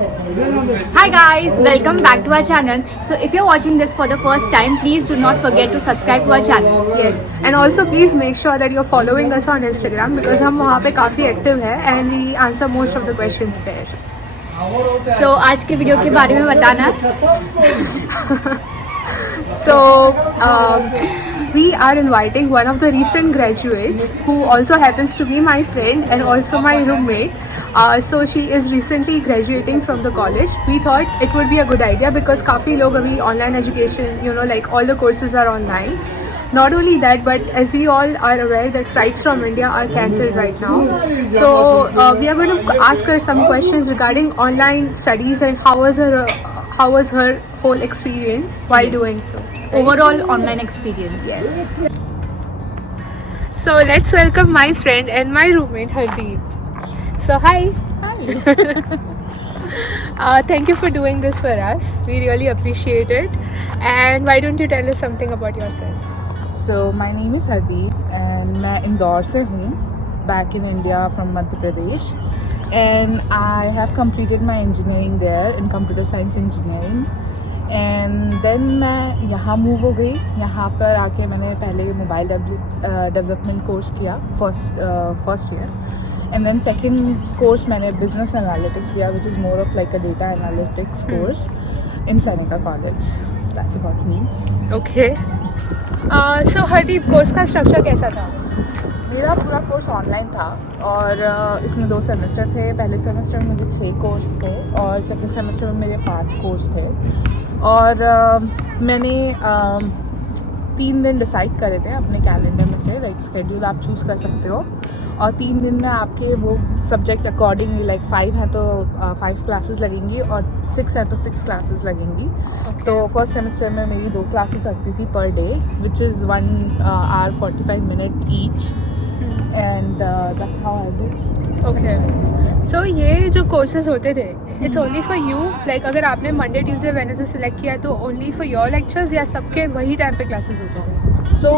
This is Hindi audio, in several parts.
Hi guys, welcome back to our channel. So if you're watching this for the first time, please do not forget to subscribe to our channel. Yes, and also please make sure that you're following us on Instagram because हम वहाँ पे काफ़ी active है and we answer most of the questions there. So आज के वीडियो के बारे में बताना. So we are inviting one of the recent graduates who also happens to be my friend and also my roommate. So she is recently graduating from the college. We thought it would be a good idea because काफ़ी लोग अभी online education, like all the courses are online. Not only that, but as we all are aware that flights from India are cancelled right now. So we are going to ask her some questions regarding online studies and how was her whole experience while doing so. Overall online experience. Yes. So let's welcome my friend and my roommate Hardeep. So hi. Thank you for doing this for us. We really appreciate it. And why don't you tell us something about yourself? So my name is Hardeep and मैं इंदौर से हूँ, back in India from Madhya Pradesh, and I have completed my engineering there in computer science engineering. And then मैं यहाँ मूव हो गई. यहाँ पर आके मैंने पहले मोबाइल डेवलपमेंट कोर्स किया first year, and then second course मैंने business analytics किया, which is more of like a data analytics course in Seneca College. That's about me. Okay. So Hardeep, course का स्ट्रक्चर कैसा था? मेरा पूरा कोर्स ऑनलाइन था और इसमें 2 सेमेस्टर थे. पहले सेमेस्टर में मुझे 6 कोर्स थे और सेकंड सेमेस्टर में मेरे 5 कोर्स थे. और मैंने 3 दिन डिसाइड करे थे अपने कैलेंडर में से, लाइक शेड्यूल आप चूज़ कर सकते हो, और 3 दिन में आपके वो सब्जेक्ट अकॉर्डिंगली, लाइक 5 है तो 5 क्लासेस लगेंगी और 6 है तो 6 क्लासेस लगेंगी. तो फर्स्ट सेमेस्टर में मेरी 2 क्लासेस लगती थी per day, which is 1 hour 45 minutes each, and that's how I did. Okay. So ये जो कोर्सेज होते थे, it's only for you, like अगर आपने मंडे ट्यूसडे वेडनेसडे सेलेक्ट किया तो ओनली फॉर योर लेक्चर्स या सबके वही टाइम पे क्लासेस होते थे? सो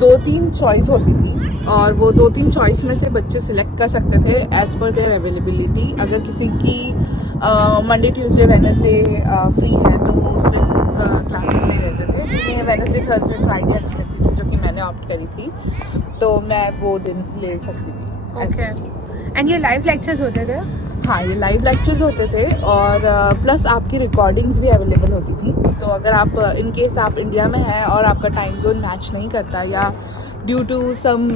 2-3 चॉइस होती थी और वो 2-3 चॉइस में से बच्चे सिलेक्ट कर सकते थे एज पर देयर अवेलेबिलिटी. अगर किसी की मंडे ट्यूसडे वेडनेसडे फ्री है तो वो उससे क्लासेस ले लेते थे. जिन्हें वेडनेसडे थर्सडे फ्राइडे अच्छी लगती थी, जो कि मैंने ऑप्ट करी थी, तो मैं वो दिन ले सकती थी. ओके. एंड ये लाइव लेक्चर्स होते थे? हाँ, ये लाइव लेक्चर्स होते थे और प्लस आपकी रिकॉर्डिंग्स भी अवेलेबल होती थी. तो अगर आप इन केस आप इंडिया में हैं और आपका टाइम जोन मैच नहीं करता या due to some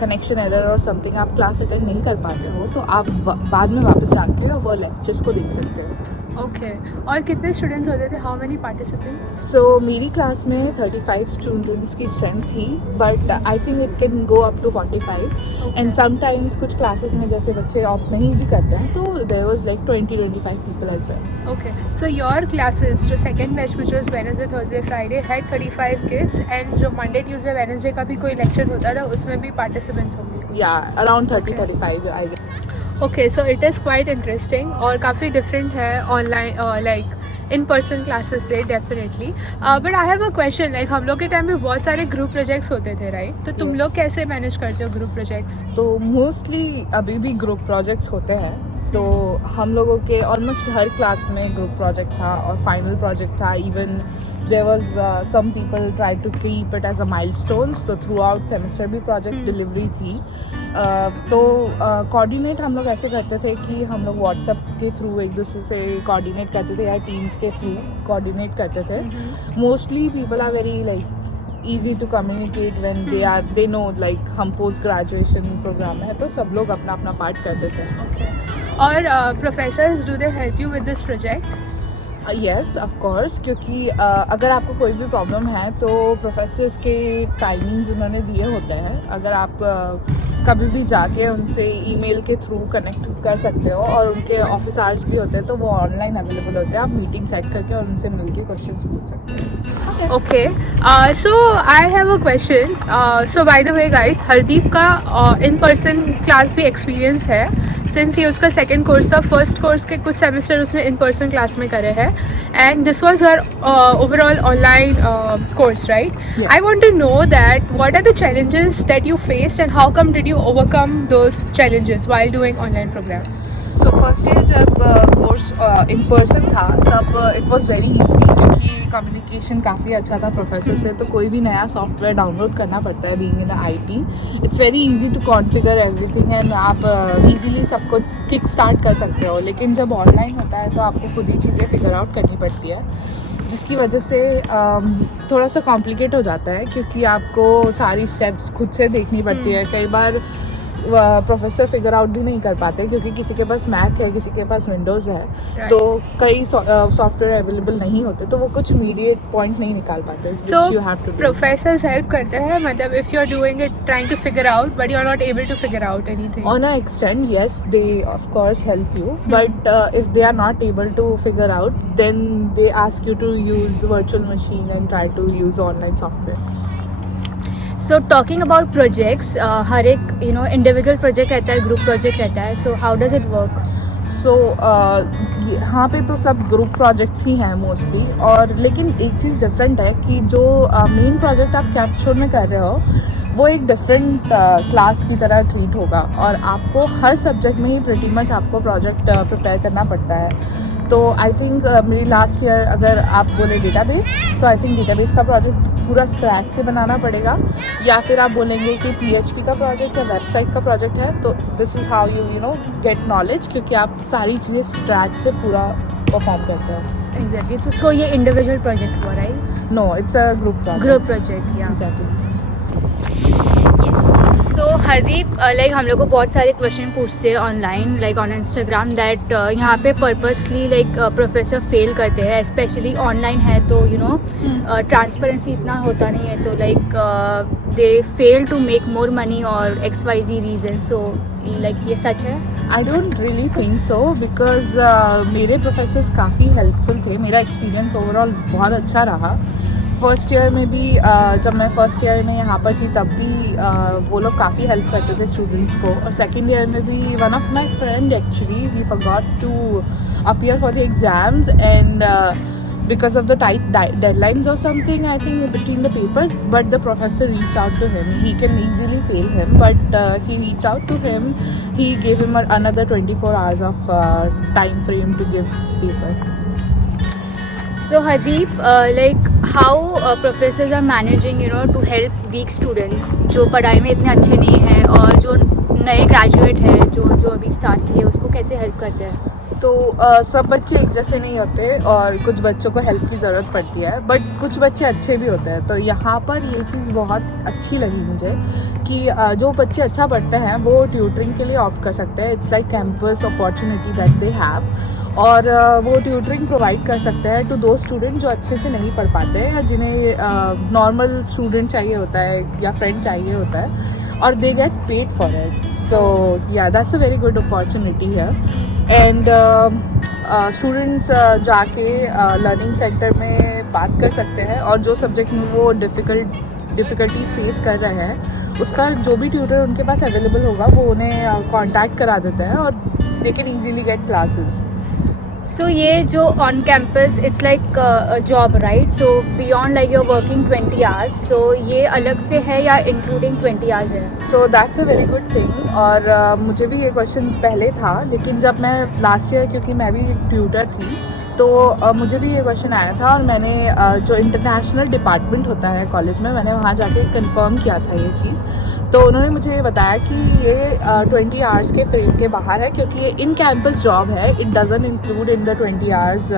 connection error और समथिंग आप क्लास अटेंड नहीं कर पाते हो, तो आप बाद में वापस जाके वो लेक्चर्स को देख सकते हो. ओके. और कितने स्टूडेंट्स होते थे? How many participants? सो मेरी क्लास में 35 स्टूडेंट्स की स्ट्रेंथ थी, but I think it can go up to 45. And sometimes कुछ क्लासेस में जैसे बच्चे ऑप्ट नहीं भी करते हैं तो there was like 20-25 people as well. Okay. So your classes जो second batch which was Wednesday Thursday Friday had 35 kids, and जो मंडे ट्यूसडे वेडनेसडे का भी कोई लेक्चर होता था उसमें भी पार्टिसिपेंट्स होंगे? या around 30-35 I guess. Okay. So it is quite interesting और काफ़ी डिफरेंट है online like in person classes से definitely. But I have a question, like हम लोग के टाइम में बहुत सारे ग्रुप प्रोजेक्ट्स होते थे, राइट? तो तुम लोग कैसे मैनेज करते हो ग्रुप प्रोजेक्ट्स? तो मोस्टली अभी भी ग्रुप प्रोजेक्ट्स होते हैं. तो हम लोगों के ऑलमोस्ट हर क्लास में ग्रुप प्रोजेक्ट था और फाइनल प्रोजेक्ट था. Even there was some people tried to keep it as a milestones, तो थ्रू आउट सेमेस्टर भी प्रोजेक्ट डिलीवरी थी. तो कोऑर्डिनेट हम लोग ऐसे करते थे कि हम लोग व्हाट्सएप के थ्रू एक दूसरे से कोऑर्डिनेट करते थे या टीम्स के थ्रू कोऑर्डिनेट करते थे. Mostly people are very like easy to communicate when they know like हम पोस्ट ग्रेजुएशन प्रोग्राम में है तो सब लोग अपना अपना पार्ट कर देते हैं. Okay. और professors do they help you with this project? Yes of course, क्योंकि अगर आपको कोई भी प्रॉब्लम है तो प्रोफेसर्स के टाइमिंग्स उन्होंने दिए होते हैं. अगर आप कभी भी जाके उनसे ईमेल के थ्रू कनेक्ट कर सकते हो और उनके ऑफिस आवर्स भी होते हैं तो वो ऑनलाइन अवेलेबल होते हैं. आप मीटिंग सेट करके और उनसे मिलके क्वेश्चंस पूछ सकते हैं. Okay. So I have a question. So by the way guys, Hardeep का इन पर्सन क्लास भी एक्सपीरियंस है सिंस ये उसका सेकंड कोर्स था. फर्स्ट कोर्स के कुछ सेमेस्टर उसने इन पर्सन क्लास में करे हैं and this was her overall online course, right? I want to know that what are the challenges that you faced and how come did you overcome those challenges while doing online program? So first day जब कोर्स इन पर्सन था तब इट वाज वेरी इजी, क्योंकि कम्युनिकेशन काफ़ी अच्छा था प्रोफेसर से। तो कोई भी नया सॉफ्टवेयर डाउनलोड करना पड़ता है being in IT, it's very easy to configure everything and आप इजीली सब कुछ किक स्टार्ट कर सकते हो। लेकिन जब ऑनलाइन होता है तो आपको खुद ही चीज़ें फिगर आउट करनी पड़ती है, जिसकी वजह से थोड़ा सा कॉम्प्लिकेट हो जाता है, क्योंकि आपको सारी स्टेप्स खुद से देखनी पड़ती है। कई बार प्रोफेसर फिगर आउट भी नहीं कर पाते, क्योंकि किसी के पास मैक है, किसी के पास विंडोज़ है, तो कई सॉफ्टवेयर अवेलेबल नहीं होते, तो वो कुछ मीडिएट पॉइंट नहीं निकाल पाते। So you have to do. professors help करते हैं, मतलब if you're doing it trying to figure out but you're not able to figure out anything. On an extent, yes, they of course help you, but if they are not able to figure out, then they ask you to use virtual machine and try to use online software. So talking about projects, हर एक इंडिविजुअल प्रोजेक्ट रहता है, ग्रुप प्रोजेक्ट रहता है, so how does it work? सो यहाँ पे तो सब ग्रुप प्रोजेक्ट्स ही हैं मोस्टली, और लेकिन एक चीज़ डिफरेंट है कि जो मेन प्रोजेक्ट आप कैप्स्टोन में कर रहे हो वो एक डिफरेंट क्लास की तरह ट्रीट होगा, और आपको हर सब्जेक्ट में ही प्रीटी मच आपको प्रोजेक्ट प्रिपेयर करना पड़ता है। तो आई थिंक मेरी लास्ट ईयर अगर आप बोले database, so I think database का प्रोजेक्ट पूरा स्क्रैच से बनाना पड़ेगा, या फिर आप बोलेंगे कि PHP का प्रोजेक्ट या वेबसाइट का प्रोजेक्ट है, तो this is how you get knowledge, क्योंकि आप सारी चीज़ें स्क्रैच से पूरा परफॉर्म करते हो। एग्जैक्टली, तो सो ये इंडिविजुअल प्रोजेक्ट हुआ, right? No, it's a group project, या एग्जैक्टली। सो हरदीप, लाइक हम लोग को बहुत सारे क्वेश्चन पूछते हैं online, like on Instagram, that यहाँ पे पर्पसली लाइक प्रोफेसर फेल करते हैं, स्पेशली ऑनलाइन है तो ट्रांसपेरेंसी इतना होता नहीं है, तो like they fail to make more money और XYZ रीज़न। सो लाइक ये सच है? I don't really think so, because मेरे प्रोफेसर्स काफ़ी हेल्पफुल थे, मेरा एक्सपीरियंस ओवरऑल बहुत अच्छा रहा। फर्स्ट ईयर में भी जब मैं फर्स्ट ईयर में यहाँ पर थी तब भी वो लोग काफ़ी हेल्प करते थे स्टूडेंट्स को, और सेकेंड ईयर में भी one of my friend actually he forgot to appear for the exams, and because of the tight deadlines or something, I think between the papers, but the professor reached out to him. He can easily fail him, but he reached out to him. He gave him another 24 hours of time frame to give paper. So Hardeep, like how professors are managing to help weak students जो पढ़ाई में इतने अच्छे नहीं हैं, और जो नए ग्रेजुएट है जो अभी स्टार्ट किए, उसको कैसे हेल्प करते हैं? तो सब बच्चे एक जैसे नहीं होते, और कुछ बच्चों को हेल्प की ज़रूरत पड़ती है, बट कुछ बच्चे अच्छे भी होते हैं। तो यहाँ पर ये चीज़ बहुत अच्छी लगी मुझे कि जो बच्चे अच्छा पढ़ते हैं वो ट्यूटरिंग के लिए ऑप्ट कर सकते हैं। It's like campus opportunity that they have, और वो ट्यूटरिंग प्रोवाइड कर सकते हैं टू दो स्टूडेंट जो अच्छे से नहीं पढ़ पाते हैं, या जिन्हें नॉर्मल स्टूडेंट चाहिए होता है या फ्रेंड चाहिए होता है, और they get paid for it. So yeah that's a very good opportunity है। एंड स्टूडेंट्स जाके लर्निंग सेंटर में बात कर सकते हैं, और जो सब्जेक्ट में वो डिफ़िकल्टीज फेस कर रहे हैं उसका जो भी ट्यूटर उनके पास अवेलेबल होगा वो उन्हें कांटेक्ट करा देते हैं, और they can easily gate classes. So ये जो on campus it's like a job, right? So beyond like you're working 20 hours, so ये अलग से है या including 20 hours है? So that's a very good thing, और मुझे भी ये क्वेश्चन पहले था, लेकिन जब मैं लास्ट ईयर, क्योंकि मैं भी ट्यूटर थी, तो मुझे भी ये क्वेश्चन आया था, और मैंने जो इंटरनेशनल डिपार्टमेंट होता है कॉलेज में, मैंने वहाँ जाके कंफर्म किया था ये चीज़। तो उन्होंने मुझे ये बताया कि ये 20 आवर्स के फ्रेम के बाहर है, क्योंकि ये इन कैंपस जॉब है। It doesn't include in the 20 hours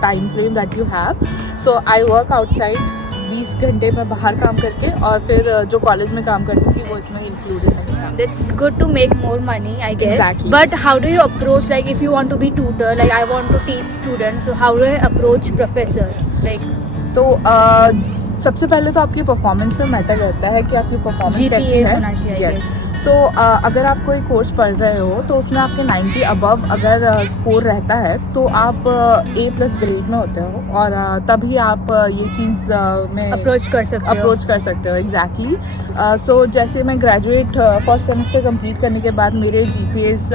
time frame that you have. So I work outside, 20 घंटे मैं बाहर काम करके, और फिर जो कॉलेज में काम करती थी वो इसमें इंक्लूडेड है। That's good to make more money, I guess. Exactly. But how do you approach, like if you want to be tutor, like I want to teach students, so how do I approach professor? Like तो सबसे पहले तो आपकी परफॉर्मेंस पे मैटर करता है कि आपकी परफॉर्मेंस कैसी है। होना चाहिए, यस, सो अगर आप कोई कोर्स पढ़ रहे हो तो उसमें आपके 90 अबव अगर स्कोर रहता है तो आप A+ ग्रेड में होते हो, और तभी आप ये चीज़ में अप्रोच कर सकते हो। एग्जैक्टली। सो जैसे मैं ग्रेजुएट फर्स्ट सेमेस्टर कंप्लीट करने के बाद मेरे GPAs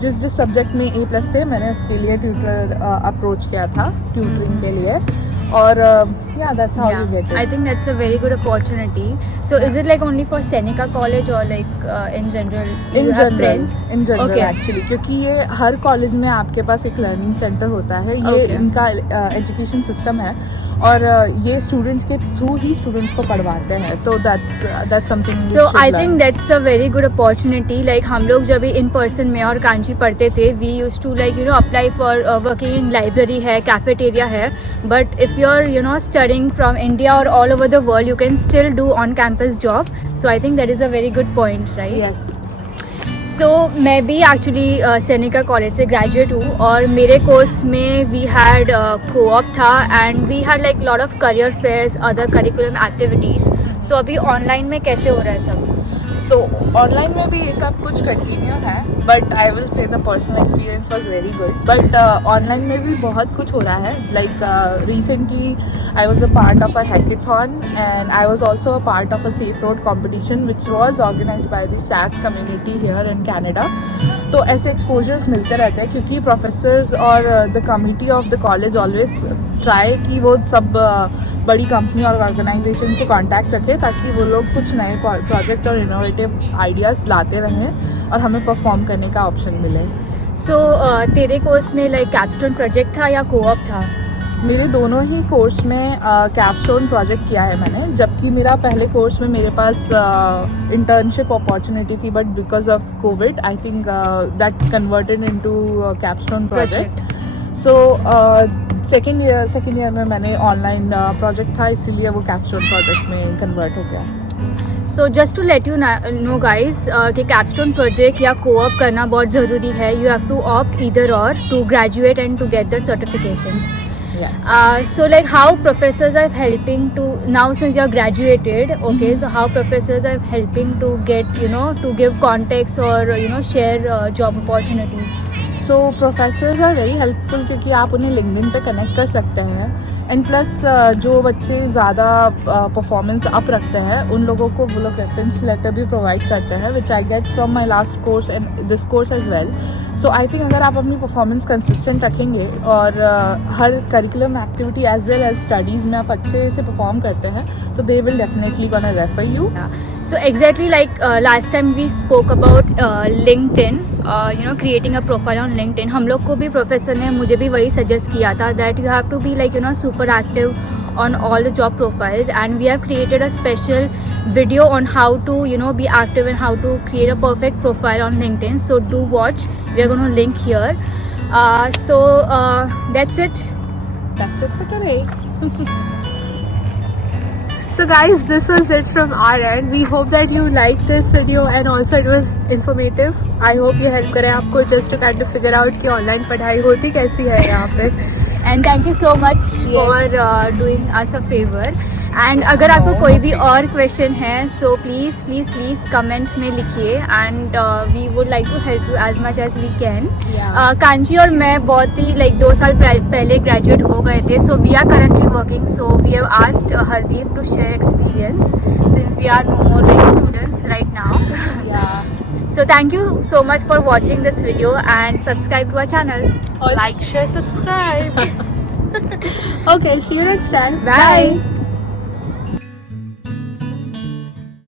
जिस सब्जेक्ट में A+ थे, मैंने उसके लिए ट्यूटर अप्रोच किया था ट्यूटरिंग के लिए, और Yeah, that's how you get it. I think that's a very good opportunity. So is it like only for Seneca College or like in general? In you have general friends? In general Okay. Actually, क्योंकि ये हर कॉलेज में आपके पास एक लर्निंग सेंटर होता है, ये Okay. इनका एजुकेशन सिस्टम है और ये स्टूडेंट्स के थ्रू ही स्टूडेंट्स को पढ़वाते हैं, तो that's something. So I think that's a very good opportunity. Like हम लोग जब भी in person में और कांची पढ़ते थे, we used to like apply for working in library है, cafeteria है. But if you're studying from India or all over the world, you can still do on campus job. So I think that is a very good point, right? Yes. So मैं भी एक्चुअली सेनिका कॉलेज से ग्रेजुएट हूँ और मेरे कोर्स में वी हैड कोऑप था and we had like lot of career fairs, other curriculum activities. So अभी ऑनलाइन में कैसे हो रहा है सब? सो ऑनलाइन में भी ये सब कुछ कंटिन्यू है, but I will say the personal experience was very good. But online में भी बहुत कुछ हो रहा है. Like recently I was a part of a hackathon and I was also a part of a safe road competition which was organized by the SAS community here in Canada. तो ऐसे एक्सपोजर्स मिलते रहते हैं क्योंकि प्रोफेसर्स और the committee of the college always try कि वो सब बड़ी कंपनी और ऑर्गेनाइजेशन से कांटेक्ट रखें ताकि वो लोग कुछ नए प्रोजेक्ट और इनोवेटिव आइडियाज़ लाते रहें और हमें परफॉर्म करने का ऑप्शन मिले. सो तेरे कोर्स में लाइक कैप्स्टोन प्रोजेक्ट था या कोऑप था? मेरे दोनों ही कोर्स में कैपस्टोन प्रोजेक्ट किया है मैंने, जबकि मेरा पहले कोर्स में मेरे पास इंटर्नशिप अपॉर्चुनिटी थी, but because of Covid I think that converted into capstone project. So second year में मैंने ऑनलाइन प्रोजेक्ट था, इसीलिए वो कैपस्टोन प्रोजेक्ट में कन्वर्ट हो गया. So just to let you know guys कि कैप्स्टोन प्रोजेक्ट या कोऑप करना बहुत ज़रूरी है. You have to opt either or to graduate and to get the certification. Yes. So like how professors are helping to now since you're graduated, okay, so how professors are helping to get to give context or share job opportunities? So professors are very helpful क्योंकि आप उन्हें लिंक्डइन पे कनेक्ट कर सकते हैं. एंड प्लस जो बच्चे ज़्यादा परफॉर्मेंस अप रखते हैं उन लोगों को वो लोग रेफरेंस लेटर भी प्रोवाइड करते हैं, which I get from my last course and this course as well. So I think अगर आप अपनी परफॉर्मेंस कंसिस्टेंट रखेंगे और हर curriculum activity as well as studies में आप अच्छे से परफॉर्म करते हैं तो they will definitely gonna refer you. So exactly like last time we spoke about LinkedIn, creating a profile on LinkedIn. हम लोग को भी प्रोफेसर ने मुझे भी वही सजेस्ट किया था that you have to be like super active on all the job profiles, and we have created a special video on how to be active and how to create a perfect profile on LinkedIn. So do watch. We are going to link here. So that's it. That's it for today. So guys, this was it from our end. We hope that you liked this video and also it was informative. I hope ये help करे आपको just to kind of figure out कि online पढ़ाई होती कैसी है यहाँ पे. And thank you so much for doing us a favor. And अगर आपको कोई भी और क्वेश्चन है so please कमेंट में लिखिए and we would like to help you as much as we can. Kanchi और मैं बहुत ही like 2 साल पहले ग्रेजुएट हो गए थे, so we are currently working, so we have asked Hardeep to share experience since we are no more like students right now. So thank you so much for watching this video and subscribe to our channel. Also- Like, share, subscribe. Okay, see you next time. Bye.